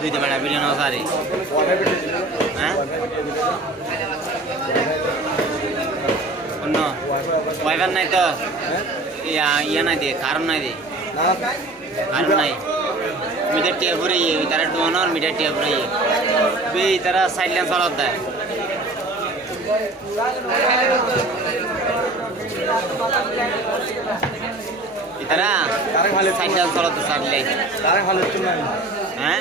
দুইটা বেড়া ভিডিও নাও সারি হ্যাঁ অন্য ওয়াইফাই নাই তো ইয়া নাই দে কারণ নাই দে কারণ নাই মিটার টিয়া ভরে তারা ডোনার মিটার টিয়া ভরে বে তারা সাইলেন্স চালাত দেয় ইতারা সাইলেন্স চালাত সারলে হ্যাঁ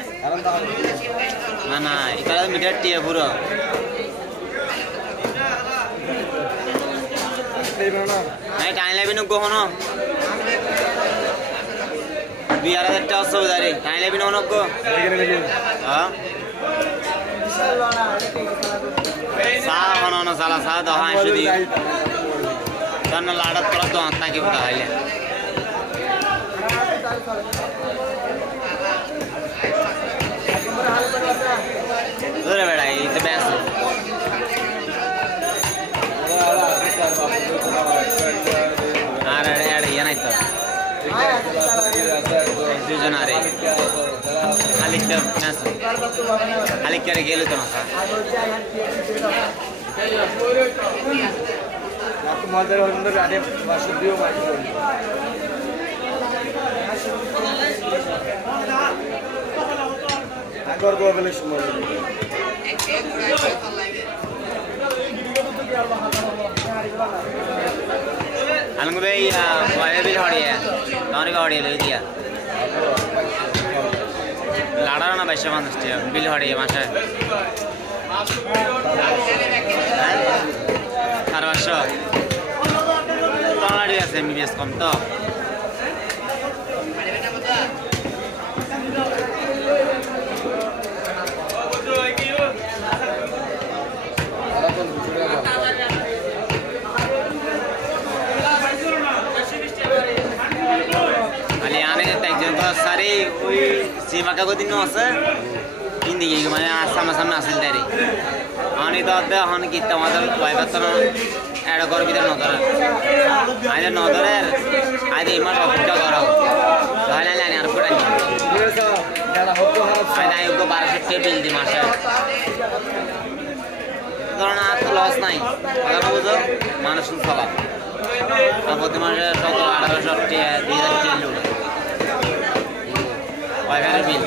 না না ইতারা মিটার টিয়া ভরে নাই টাইম লাগবে না কখনো 2000 টাকা সৌদারি টাইম লাগবে না অনক হ্যাঁ সা বানানো সালা সা দহা শুধু তন্ন লাড়ত করা তো আত্মা কি বলা হইলে ধরে বেড়া এই তো ব্যাস আর ইয়ে নাই তো দুজন আরে খালিকটারে গেল তো না अलग भाई वाया बिल हड़ी है नौरी का हड़ी ले दिया लाड़ा ना बैठे मानते हैं बिल हड़ी है माशा हर वर्ष तो लाड़ी ऐसे MBBS कम तो सारे कोई सीमा का कोई दिन हो सर हिंदी की मैंने आसाम आसाम में हासिल दारी आने तो आते हैं हाने कितना मतलब वाइबत तो ना ऐड कर भी तो नौकर आज नौकर है आज इमर ऑफिस का करो लाने लाने यार कुछ नहीं आज आयु को 1200 बिल दी माशा तो ना तो लॉस नहीं अगर वो जो मानसून सवाल अब वो तुम्हारे शौक 1800 2000 लोग वाइफाई बिल